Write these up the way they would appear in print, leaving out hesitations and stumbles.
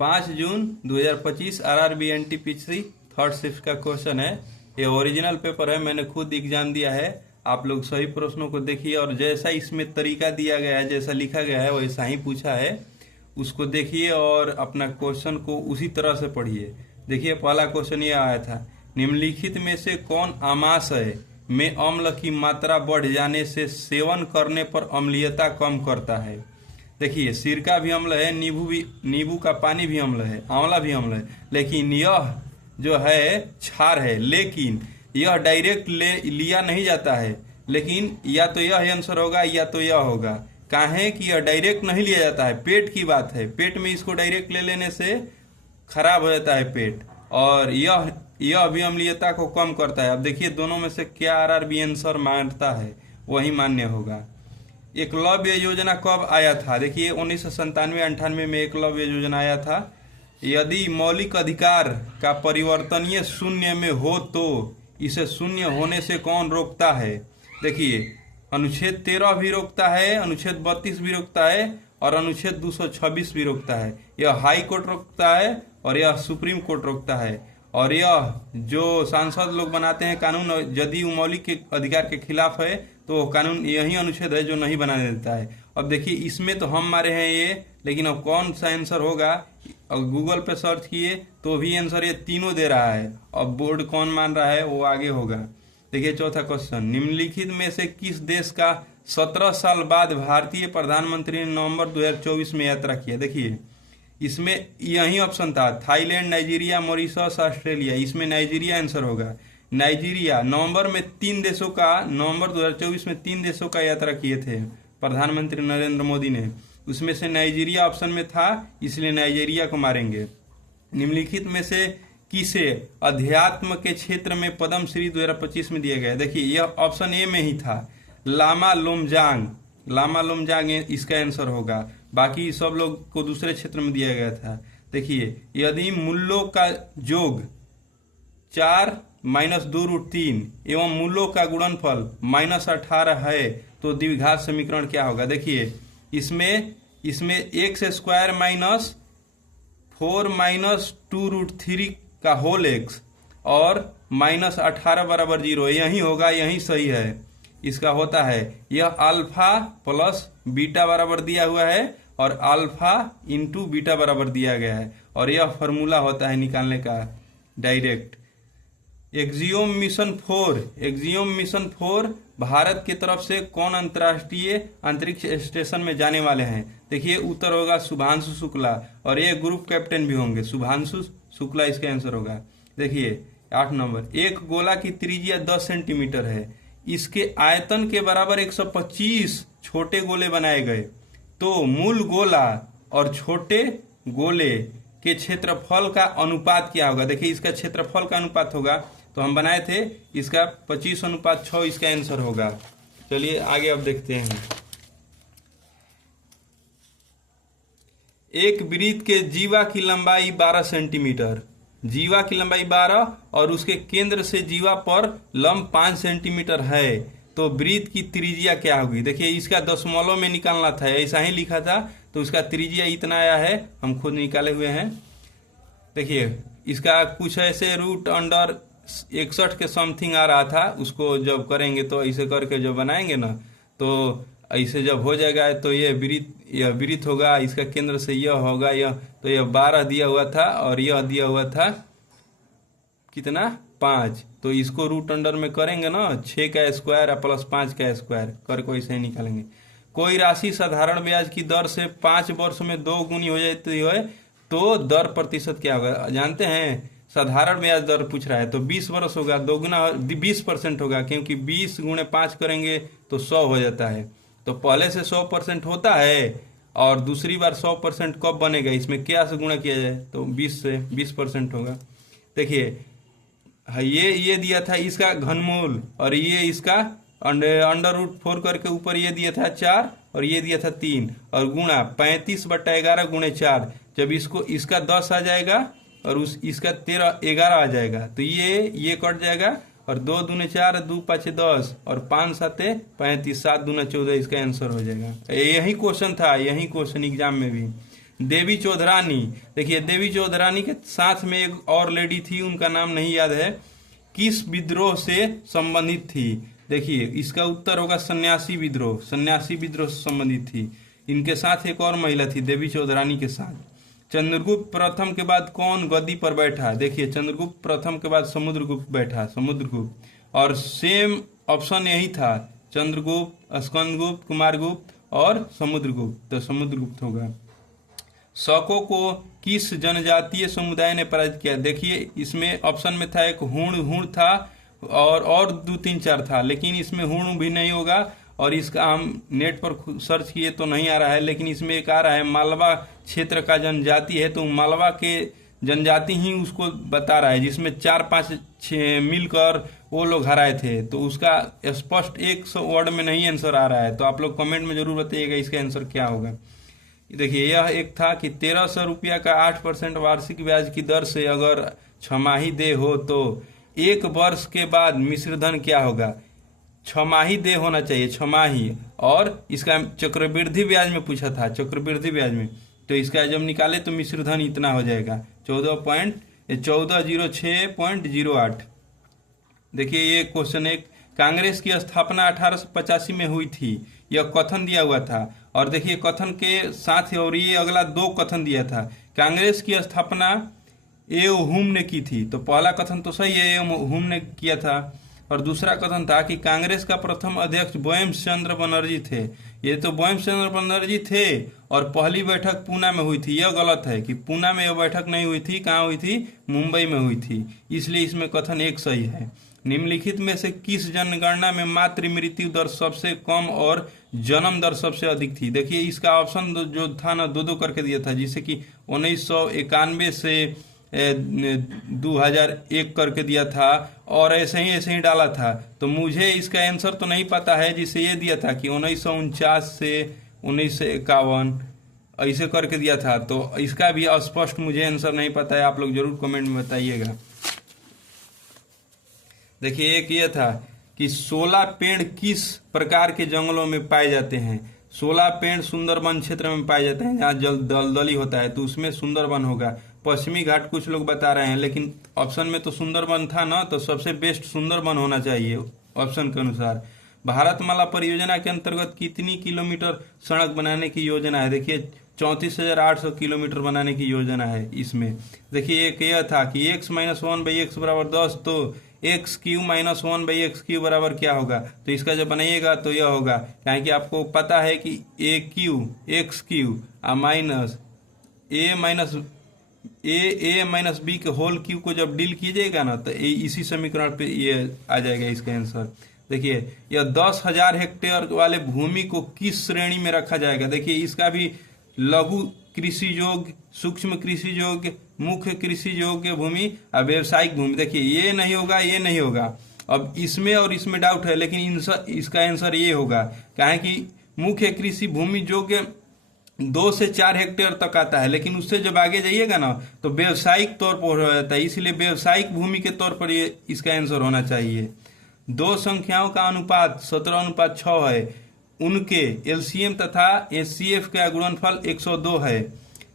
5 जून 2025 RRB NTPC third shift का question है। ये ओरिजिनल पेपर है, मैंने खुद एग्जाम दिया है। आप लोग सही प्रश्नों को देखिए और जैसा इसमें तरीका दिया गया है, जैसा लिखा गया है वैसा ही पूछा है, उसको देखिए और अपना क्वेश्चन को उसी तरह से पढ़िए। देखिए पहला क्वेश्चन ये आया था, निम्नलिखित में से कौन आमाशय में अम्ल की मात्रा बढ़ जाने से सेवन करने पर अम्लीयता कम करता है। देखिए सिरका भी अम्ल है, नींबू का पानी भी अम्ल है, आंवला भी अम्ल है, लेकिन यह जो है क्षार है, लेकिन यह डायरेक्ट लिया नहीं जाता है। लेकिन या तो यह आंसर होगा या तो यह होगा। काहे कि यह डायरेक्ट नहीं लिया जाता है, पेट की बात है। पेट में इसको डायरेक्ट ले लेने से खराब हो जाता है पेट, और यह भी अम्लीयता को कम करता है। अब देखिए दोनों में से क्या आरआरबी आंसर मानता है, वही मान्य होगा। एकलव्य योजना कब आया था? देखिए 1997-98 में एकलव्य योजना आया था। यदि मौलिक अधिकार का परिवर्तनीय शून्य में हो तो इसे शून्य होने से कौन रोकता है? देखिए अनुच्छेद 13 भी रोकता है, अनुच्छेद 32 भी रोकता है और अनुच्छेद 226 भी रोकता है। यह हाई कोर्ट रोकता है और यह सुप्रीम कोर्ट रोकता है। और यह जो सांसद लोग बनाते हैं कानून, यदि मौलिक के अधिकार के खिलाफ है तो कानून यही अनुच्छेद है जो नहीं बनाने देता है। अब देखिए इसमें तो हम मारे हैं ये, लेकिन अब कौन सा आंसर होगा? और गूगल पे सर्च किए तो भी आंसर ये तीनों दे रहा है। अब बोर्ड कौन मान रहा है वो आगे होगा। देखिए चौथा क्वेश्चन, निम्नलिखित में से किस देश का 17 साल बाद भारतीय प्रधानमंत्री ने नवंबर 2024 में यात्रा किया? देखिए इसमें यही ऑप्शन था, थाईलैंड, नाइजीरिया, मॉरिशस, ऑस्ट्रेलिया। इसमें नाइजीरिया आंसर होगा। नाइजीरिया नवंबर 2024 में 3 देशों का यात्रा किए थे प्रधानमंत्री नरेंद्र मोदी ने। उसमें से नाइजीरिया ऑप्शन में था, इसलिए नाइजीरिया को मारेंगे। निम्नलिखित में से किसे अध्यात्म के क्षेत्र में पद्म श्री 2025 में दिया गया? देखिए यह ऑप्शन ए में ही था, लामा लोमजांग इसका आंसर होगा। बाकी सब लोग को दूसरे क्षेत्र में दिया गया था। देखिए यदि मूलों का योग 4 - 2√3 एवं मूलों का गुणनफल -18 है तो द्विघात समीकरण क्या होगा? देखिए इसमें x² - 4 - 2√3 का होल x और -18 = 0, यही होगा, यही सही है। इसका होता है यह अल्फा प्लस बीटा बराबर दिया हुआ है और अल्फा इंटू बीटा बराबर दिया गया है, और यह फॉर्मूला होता है निकालने का डायरेक्ट। एक्सियोम मिशन 4 भारत की तरफ से कौन अंतर्राष्ट्रीय अंतरिक्ष स्टेशन में जाने वाले हैं? देखिए उत्तर होगा शुभांशु शुक्ला, और ये ग्रुप कैप्टन भी होंगे, शुभांशु शुक्ला इसका आंसर होगा। देखिए 8 नंबर, एक गोला की त्रिज्या 10 सेंटीमीटर है, इसके आयतन के बराबर 125 छोटे गोले बनाए गए, तो मूल गोला और छोटे गोले के क्षेत्रफल का अनुपात क्या होगा? देखिए इसका क्षेत्रफल का अनुपात होगा, तो हम बनाए थे, इसका 25:6 इसका आंसर होगा। चलिए आगे अब देखते हैं। एक वृत्त के जीवा की लंबाई 12 सेंटीमीटर, जीवा की लंबाई 12 और उसके केंद्र से जीवा पर लंब 5 सेंटीमीटर है, तो वृत्त की त्रिज्या क्या होगी? देखिए इसका दशमलव में निकालना था, ऐसा ही लिखा था, तो उसका त्रिज्या इतना आया है, हम खुद निकाले हुए हैं। देखिए इसका कुछ ऐसे √61 के समथिंग आ रहा था, उसको जब करेंगे तो ऐसे करके जब बनाएंगे ना, तो ऐसे जब हो जाएगा तो यह वृत्त होगा, इसका केंद्र से यह होगा, यह तो यह 12 दिया हुआ था और यह दिया हुआ था कितना 5, तो इसको √अंडर में करेंगे ना, 6 का स्क्वायर प्लस 5 का स्क्वायर करके ऐसे ही निकालेंगे। कोई राशि साधारण ब्याज की दर से 5 वर्ष में 2 गुनी हो जाती है तो दर प्रतिशत क्या होगा? जानते हैं साधारण ब्याज दर पूछ रहा है, तो 20 वर्ष होगा, 2 गुना 20% होगा, क्योंकि 20 × 5 करेंगे तो 100 हो जाता है। तो पहले से 100% होता है और दूसरी बार 100% कब बनेगा? इसमें क्या से गुणा किया जाए तो 20 से 20% होगा। देखिए ये दिया था इसका घनमूल, और ये इसका √4 करके ऊपर ये दिया था 4 और ये दिया था 3, और गुणा 35/11 × 4। जब इसका 10 आ जाएगा और इसका 11 आ जाएगा, तो ये कट जाएगा, और 2 दूने 4, 2 5 10 और 5 7 35, 7 दूना 14 इसका आंसर हो जाएगा। यही क्वेश्चन था, यही क्वेश्चन एग्जाम में भी। देवी चौधरानी, देखिए देवी चौधरानी के साथ में एक और लेडी थी, उनका नाम नहीं याद है, किस विद्रोह से संबंधित थी? देखिए इसका उत्तर होगा सन्यासी विद्रोह, सन्यासी विद्रोह से संबंधित थी। इनके साथ एक और महिला थी देवी चौधरानी के साथ। चंद्रगुप्त प्रथम के बाद कौन गद्दी पर बैठा? देखिए चंद्रगुप्त प्रथम के बाद समुद्रगुप्त बैठा, समुद्रगुप्त। और सेम ऑप्शन यही था, चंद्रगुप्त, स्कंदगुप्त, कुमारगुप्त और समुद्रगुप्त, तो समुद्रगुप्त होगा। शकों को किस जनजातीय समुदाय ने पराजित किया? देखिए इसमें ऑप्शन में था एक हुण था और 2 3 4 था, लेकिन इसमें हुण भी नहीं होगा। और इसका हम नेट पर सर्च किए तो नहीं आ रहा है, लेकिन इसमें एक आ रहा है मालवा क्षेत्र का जनजाति है, तो मालवा के जनजाति ही उसको बता रहा है, जिसमें 4 5 मिलकर वो लोग हराए थे। तो उसका स्पष्ट एक वर्ड में नहीं आंसर आ रहा है, तो आप लोग कमेंट में जरूर बताइएगा इसका आंसर क्या होगा। देखिए यह एक था कि 1300 रुपया का 8% वार्षिक ब्याज की दर से अगर छमाही दे हो तो 1 वर्ष के बाद मिश्रधन क्या होगा? छमाही दे होना चाहिए, छमाही। और इसका चक्रवृद्धि ब्याज में पूछा था, चक्रवृद्धि ब्याज में, तो इसका जब निकाले तो मिश्रधन इतना हो जाएगा 14.1406.08। देखिए ये क्वेश्चन एक, कांग्रेस की स्थापना 1885 में हुई थी, यह कथन दिया हुआ था। और देखिए कथन के साथ और ये अगला 2 कथन दिया था। कांग्रेस की स्थापना ए हुम ने की थी, तो पहला कथन तो सही है, ए हुम ने किया था। और दूसरा कथन था कि कांग्रेस का प्रथम अध्यक्ष बंकिम चंद्र बनर्जी थे, ये तो बंकिम चंद्र बनर्जी थे। और पहली बैठक पूना में हुई थी, यह गलत है कि पूना में यह बैठक नहीं हुई थी, कहाँ हुई थी? मुंबई में हुई थी, इसलिए इसमें कथन एक सही है। निम्नलिखित में से किस जनगणना में मातृ मृत्यु दर सबसे कम और जन्म दर सबसे अधिक थी? देखिए इसका ऑप्शन जो था ना 2 2 करके दिया था, जिससे कि 1991 से 2001 करके दिया था, और ऐसे ही डाला था। तो मुझे इसका आंसर तो नहीं पता है, जिसे ये दिया था कि 1949 से 1951 ऐसे करके दिया था, तो इसका भी स्पष्ट मुझे आंसर नहीं पता है, आप लोग जरूर कमेंट में बताइएगा। देखिए एक ये था कि 16 पेड़ किस प्रकार के जंगलों में पाए जाते हैं? 16 पेड़ सुंदरबन क्षेत्र में पाए जाते हैं, जहाँ दलदली होता है, तो उसमें सुंदरबन होगा। पश्चिमी घाट कुछ लोग बता रहे हैं, लेकिन ऑप्शन में तो सुंदरबन था ना, तो सबसे बेस्ट सुंदरबन होना चाहिए ऑप्शन के अनुसार। भारतमाला परियोजना के अंतर्गत कितनी किलोमीटर सड़क बनाने की योजना है? देखिए 34,800 किलोमीटर बनाने की योजना है इसमें। देखिए एक यह था कि x - 1/x बराबर 10, तो x³ - 1/x³ बराबर क्या होगा? तो इसका जब बनाइएगा तो यह होगा, क्योंकि आपको पता है कि x³ minus a minus b के होल क्यू को जब डील कीजिएगा ना, तो इसी समीकरण पे ये आ जाएगा इसका आंसर। देखिए यह 10,000 हेक्टेयर वाले भूमि को किस श्रेणी में रखा जाएगा? देखिए इसका भी लघु कृषि योग्य, सूक्ष्म कृषि योग्य, मुख्य कृषि योग्य भूमि और व्यवसायिक भूमि। देखिए ये नहीं होगा, ये नहीं होगा। अब इसमें और इसमें डाउट है, लेकिन इसका आंसर ये होगा, क्या है कि मुख्य कृषि भूमि योग्य 2 से 4 हेक्टेयर तक आता है, लेकिन उससे जब आगे जाइएगा ना तो व्यवसायिक तौर पर हो जाता है, इसलिए व्यवसायिक भूमि के तौर पर ये इसका आंसर होना चाहिए। 2 संख्याओं का अनुपात 17:6 है, उनके एलसीएम तथा एचसीएफ का गुणनफल 102 है।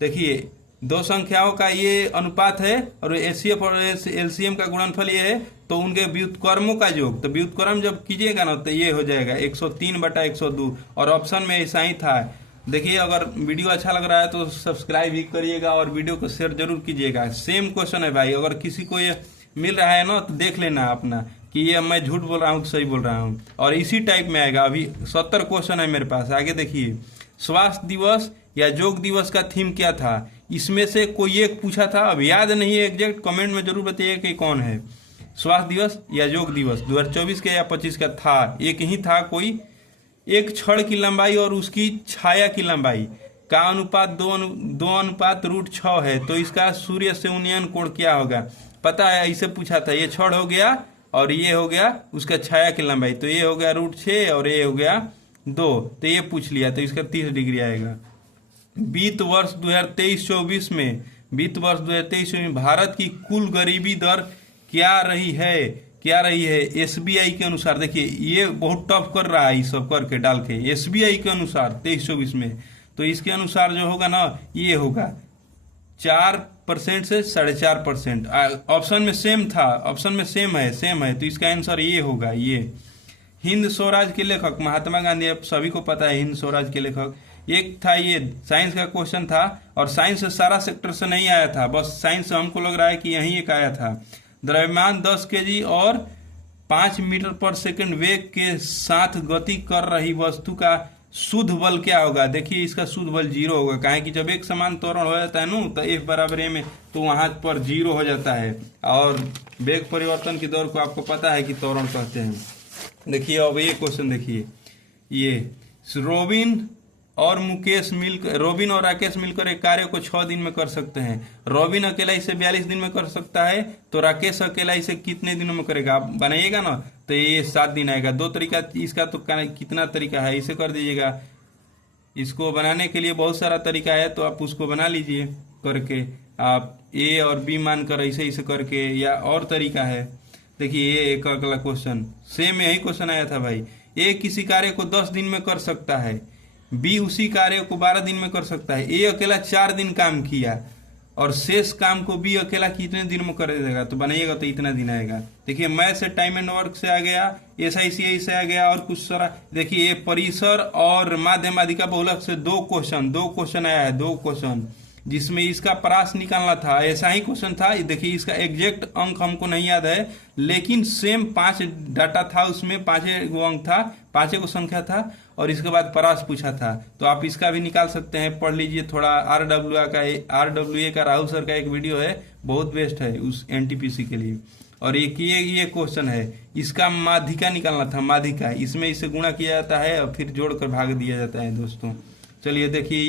देखिए 2 संख्याओं का ये अनुपात है और एचसीएफ और एलसीएम का गुणनफल ये है, तो उनके व्युत्क्रमों का योग, तो व्युत्क्रम जब कीजिएगा ना तो ये हो जाएगा 103/102, और ऑप्शन में ऐसा ही था। देखिए अगर वीडियो अच्छा लग रहा है तो सब्सक्राइब भी करिएगा और वीडियो को शेयर जरूर कीजिएगा। सेम क्वेश्चन है भाई, अगर किसी को ये मिल रहा है ना तो देख लेना अपना कि ये मैं झूठ बोल रहा हूँ कि सही बोल रहा हूँ, और इसी टाइप में आएगा। अभी 70 क्वेश्चन है मेरे पास, आगे देखिए। स्वास्थ्य दिवस या योग दिवस का थीम क्या था? इसमें से कोई एक पूछा था, अब याद नहीं है एग्जैक्ट, कमेंट में जरूर बताइए कि कौन है। स्वास्थ्य दिवस या योग दिवस 2024 का या 25 का था, एक ही था कोई। एक छड़ की लंबाई और उसकी छाया की लंबाई का अनुपात 2:√6 है, तो इसका सूर्य से उन्नयन कोण क्या होगा? पता है, ऐसे पूछा था। ये छड़ हो गया और ये हो गया उसका छाया की लंबाई, तो ये हो गया √6 और ये हो गया 2, तो ये पूछ लिया, तो इसका 30 डिग्री आएगा। वित्त वर्ष 2023-24 में भारत की कुल गरीबी दर क्या रही है एसबीआई के अनुसार? देखिए ये बहुत टफ कर रहा है, ये सब करके डाल के। एसबीआई के अनुसार 23-24 में तो इसके अनुसार जो होगा ना ये होगा 4% से 4.5%। ऑप्शन में सेम था, ऑप्शन में सेम है, तो इसका आंसर ये होगा। ये हिंद स्वराज के लेखक महात्मा गांधी, अब सभी को पता है हिंद स्वराज के लेखक। एक था ये साइंस का क्वेश्चन था, और साइंस से सारा सेक्टर से नहीं आया था, बस साइंस से हमको लग रहा है कि यहीं एक आया था। द्रव्यमान 10 kg और 5 मीटर पर सेकंड वेग के साथ गति कर रही वस्तु का शुद्ध बल क्या होगा? देखिए इसका शुद्ध बल 0 होगा, काहे कि जब एक समान त्वरण हो जाता है ना तो F बराबर m में, तो वहां पर 0 हो जाता है। और वेग परिवर्तन की दौर को आपको पता है कि त्वरण कहते हैं। देखिए अब ये क्वेश्चन देखिए, ये रोबिन और राकेश मिलकर एक कार्य को 6 दिन में कर सकते हैं। रोबिन अकेला इसे 42 दिन में कर सकता है, तो राकेश अकेला इसे कितने दिनों में करेगा? आप बनाइएगा ना तो ये 7 दिन आएगा। 2 तरीका इसका, तो कितना तरीका है इसे कर दीजिएगा। इसको बनाने के लिए बहुत सारा तरीका है, तो आप उसको बना लीजिए करके, आप ए और बी मानकर ऐसे करके, या और तरीका है। देखिए ये एक अगला क्वेश्चन सेम यही क्वेश्चन आया था भाई। ए किसी कार्य को 10 दिन में कर सकता है, बी उसी कार्य को 12 दिन में कर सकता है। ए अकेला 4 दिन काम किया और शेष काम को बी अकेला कितने दिन में कर देगा? तो बनाइएगा तो इतना दिन आएगा। देखिए मैथ से, टाइम एंड वर्क से आ गया, SICI से आ गया, और कुछ सारा। देखिए ये परिसर और माध्य माध्यिका बहुलक से 2 क्वेश्चन आया है, 2 क्वेश्चन, जिसमें इसका परास निकालना था। ऐसा ही क्वेश्चन था। देखिए इसका एग्जैक्ट अंक हमको नहीं याद है, लेकिन सेम 5 डाटा था उसमें, 5 अंक था, 5 संख्या था, और इसके बाद परास पूछा था। तो आप इसका भी निकाल सकते हैं, पढ़ लीजिए थोड़ा। RWA का राहुल सर का एक वीडियो है, बहुत बेस्ट है उस NTPC के लिए। और ये क्वेश्चन है, इसका माध्यिका निकालना था, माध्यिका, इसमें इसे गुणा किया जाता है और फिर जोड़कर भाग दिया जाता है दोस्तों। चलिए देखिए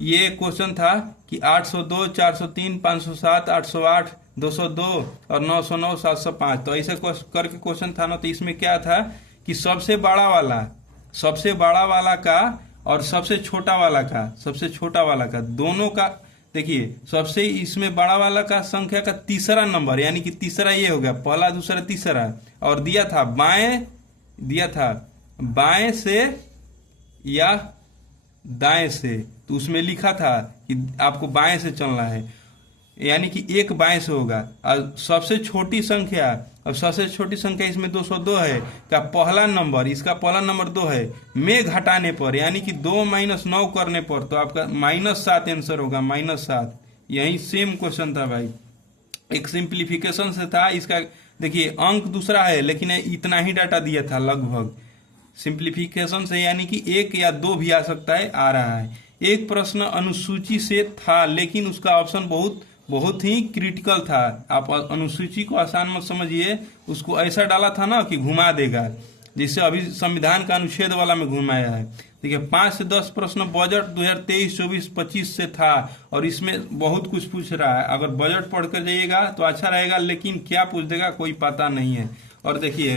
ये क्वेश्चन था कि 802, 403, 507, 808, 202 और 909, 705। तो ऐसे करके क्वेश्चन था ना। तो इसमें क्या था कि सबसे बड़ा वाला का और सबसे छोटा वाला का दोनों का, देखिए सबसे इसमें बड़ा वाला का संख्या का तीसरा नंबर, यानी कि तीसरा ये हो गया, पहला दूसरा तीसरा, और दिया था बाएं से या दाएं से। तो उसमें लिखा था कि आपको बाएं से चलना है, यानी कि एक बाएं से होगा। और सबसे छोटी संख्या इसमें 202 है का पहला नंबर, इसका पहला नंबर 2 है, में घटाने पर, यानी कि 2 - 9 करने पर, तो आपका -7 आंसर होगा, -7। यही सेम क्वेश्चन था भाई, एक सिंप्लीफिकेशन से था इसका। देखिए अंक दूसरा है, लेकिन इतना ही डाटा दिया था लगभग सिंप्लीफिकेशन से, यानी कि 1 या 2 भी आ सकता है, आ रहा है। एक प्रश्न अनुसूची से था, लेकिन उसका ऑप्शन बहुत ही क्रिटिकल था। आप अनुसूची को आसान मत समझिए, उसको ऐसा डाला था ना कि घुमा देगा, जिससे अभी संविधान का अनुच्छेद वाला में घुमाया है। देखिए 5 से 10 प्रश्न बजट 2023, 24, 25 से था, और इसमें बहुत कुछ पूछ रहा है। अगर बजट पढ़ कर जाइएगा तो अच्छा रहेगा, लेकिन क्या पूछ देगा कोई पता नहीं है। और देखिए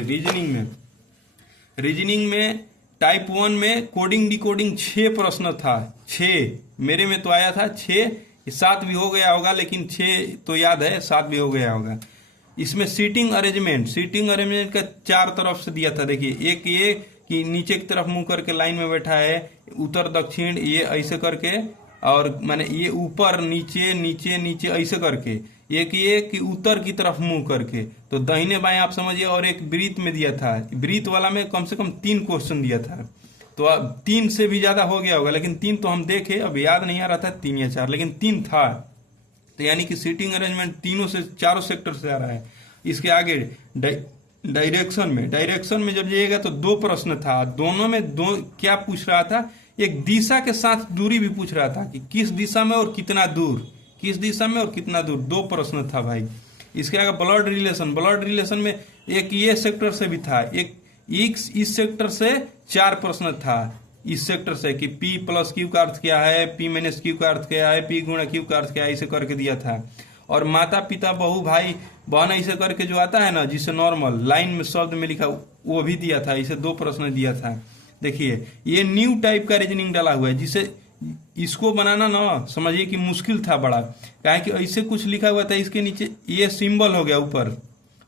रीजनिंग में टाइप 1 में कोडिंग डिकोडिंग 6 प्रश्न था, 6 मेरे में तो आया था 6, 7 भी हो गया होगा, लेकिन 6 तो याद है, 7 भी हो गया होगा। इसमें सीटिंग अरेंजमेंट का 4 तरफ से दिया था। देखिए एक ये कि नीचे की तरफ मुंह करके लाइन में बैठा है, उत्तर दक्षिण ये ऐसे करके, और माने ये ऊपर नीचे नीचे नीचे ऐसे करके, एक ये कि उत्तर की तरफ मुंह करके, तो दाहिने बाएं आप समझिए। और एक वृत्त में दिया था, वृत्त वाला में कम से कम 3 क्वेश्चन दिया था। तो अब 3 से भी ज्यादा हो गया होगा, लेकिन 3 तो हम देखे, अब याद नहीं आ रहा था 3 या 4, लेकिन 3 था। तो यानी कि सीटिंग अरेंजमेंट तीनों से, चारों सेक्टर से आ रहा है। इसके आगे डायरेक्शन में जब जाइएगा तो 2 प्रश्न था, दोनों में क्या पूछ रहा था, एक दिशा के साथ दूरी भी पूछ रहा था कि किस दिशा में और कितना दूर, 2 प्रश्न था भाई। इसके आगे ब्लड रिलेशन में एक ये सेक्टर से भी था, एक इस सेक्टर से 4 प्रश्न था, इस सेक्टर से कि P + Q का अर्थ क्या है, P - Q का अर्थ क्या है, P × Q का अर्थ क्या है, ऐसे करके दिया था। और माता पिता बहू भाई बहन ऐसे करके जो आता है ना, जिसे नॉर्मल लाइन में शब्द में लिखा, वो भी दिया था, इसे 2 प्रश्न दिया था। देखिए ये न्यू टाइप का रीजनिंग डाला हुआ है, जिसे इसको बनाना ना समझिए कि मुश्किल था बड़ा, क्या कि ऐसे कुछ लिखा हुआ था, इसके नीचे ये सिंबल हो गया ऊपर,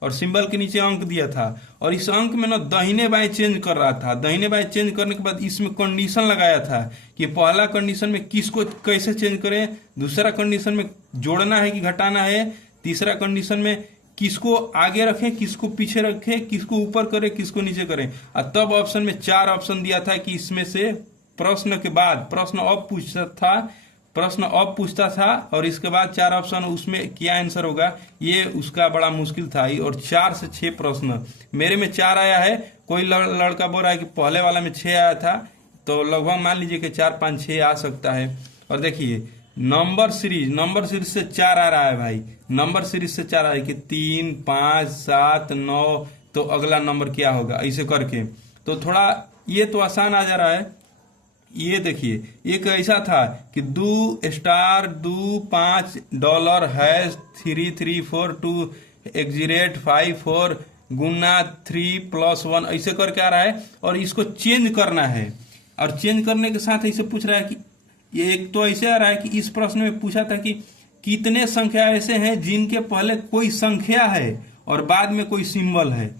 और सिंबल के नीचे अंक दिया था, और इस अंक में ना दाहिने बाएं चेंज कर रहा था। दाहिने बाएं चेंज करने के बाद इसमें कंडीशन लगाया था कि पहला कंडीशन में किसको कैसे चेंज करें, दूसरा कंडीशन में जोड़ना है कि घटाना है, तीसरा कंडीशन में किसको आगे रखें किसको पीछे रखें, किसको ऊपर करें किसको नीचे करें। और तब ऑप्शन में 4 ऑप्शन दिया था कि इसमें से प्रश्न के बाद प्रश्न अब पूछता था और इसके बाद 4 ऑप्शन, उसमें क्या आंसर होगा ये उसका बड़ा मुश्किल था। और 4 से 6 प्रश्न, मेरे में 4 आया है, कोई लड़का बोल रहा है कि पहले वाला में 6 आया था, तो लगभग मान लीजिए कि 4 5 6 आ सकता है। और देखिए नंबर सीरीज से 4 आ रहा है भाई, नंबर सीरीज से 4 आ रहा है कि 3 5 7 9, तो अगला नंबर क्या होगा, ऐसे करके। तो थोड़ा ये तो आसान आ जा रहा है। ये देखिए एक ऐसा था कि $$5 $334 गुना 3+1 ऐसे करके आ रहा है, और इसको चेंज करना है। और चेंज करने के साथ ऐसे पूछ रहा है कि ये एक तो ऐसे आ रहा है कि इस प्रश्न में पूछा था कि कितने संख्या ऐसे हैं जिनके पहले कोई संख्या है और बाद में कोई सिंबल है,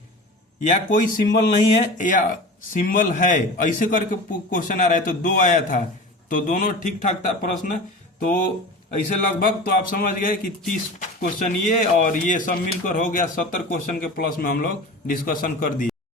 या कोई सिंबल नहीं है या सिंबल है, ऐसे करके क्वेश्चन आ रहा है। तो 2 आया था, तो दोनों ठीक ठाक था प्रश्न। तो ऐसे लगभग तो आप समझ गए कि 30 क्वेश्चन ये और ये सब मिलकर हो गया 70 क्वेश्चन के प्लस में हम लोग डिस्कशन कर दिए।